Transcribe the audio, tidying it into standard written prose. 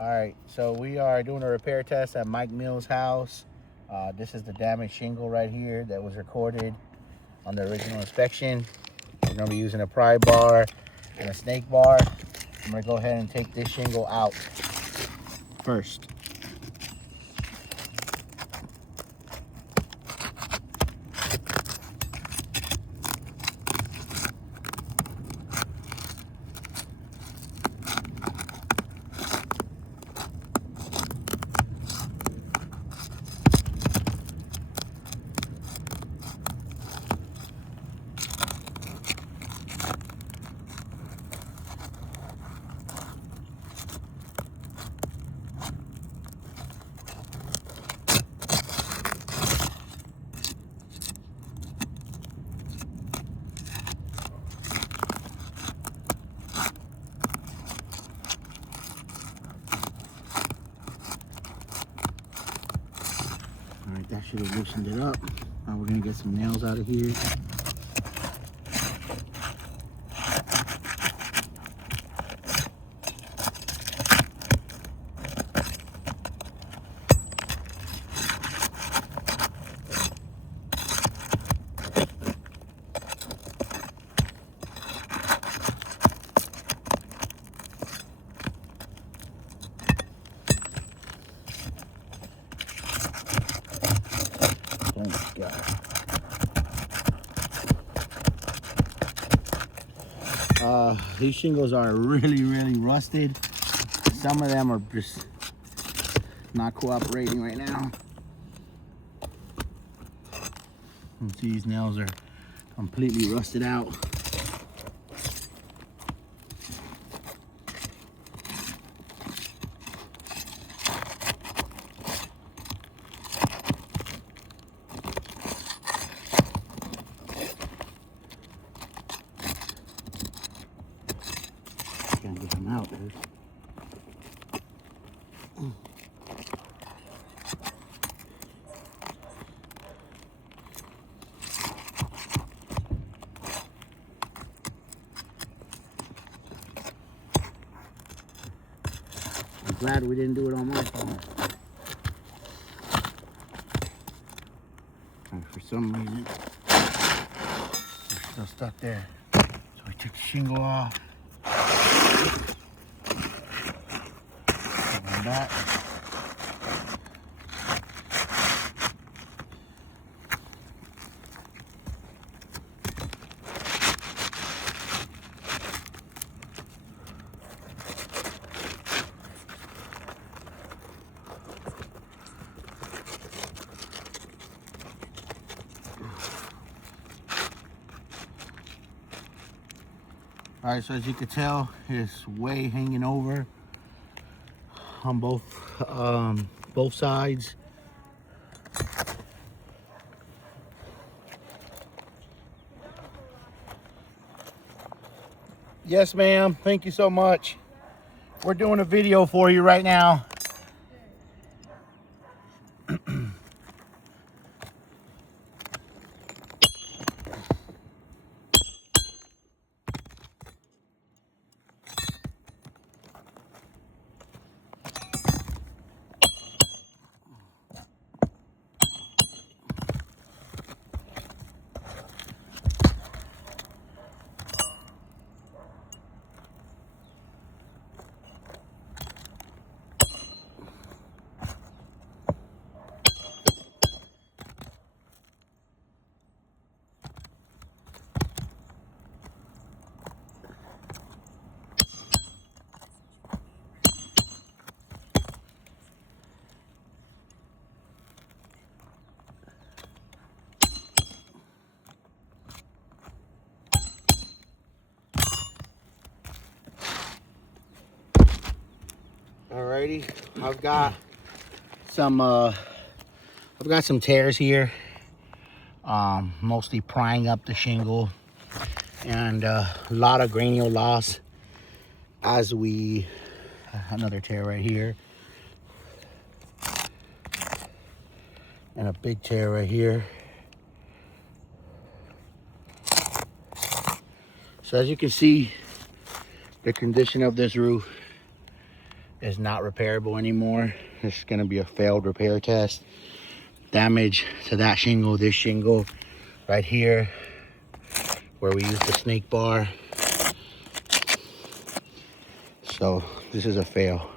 All right, so we are doing a repair test at Mike Mills' house. This is the damaged shingle right here that was recorded on the original inspection. We're gonna be using a pry bar and a snake bar. I'm gonna go ahead and take this shingle out first. All right, that should have loosened it up. Now we're gonna get some nails out of here. Oh my God. These shingles are really rusted. Some of them are just not cooperating right now. These nails are completely rusted out. Can't get them out, dude. I'm glad we didn't do it on my phone. And for some reason, they're still stuck there. So we took the shingle off. Put them back. All right, so as you can tell, it's way hanging over on both sides. Yes, ma'am. Thank you so much. We're doing a video for you right now. Alrighty, I've got some tears here, mostly prying up the shingle, and a lot of granule loss. Another tear right here, and a big tear right here. So as you can see, the condition of this roof is not repairable anymore. It's gonna be a failed repair test. Damage to that shingle, this shingle right here, where we used the snake bar. So this is a fail.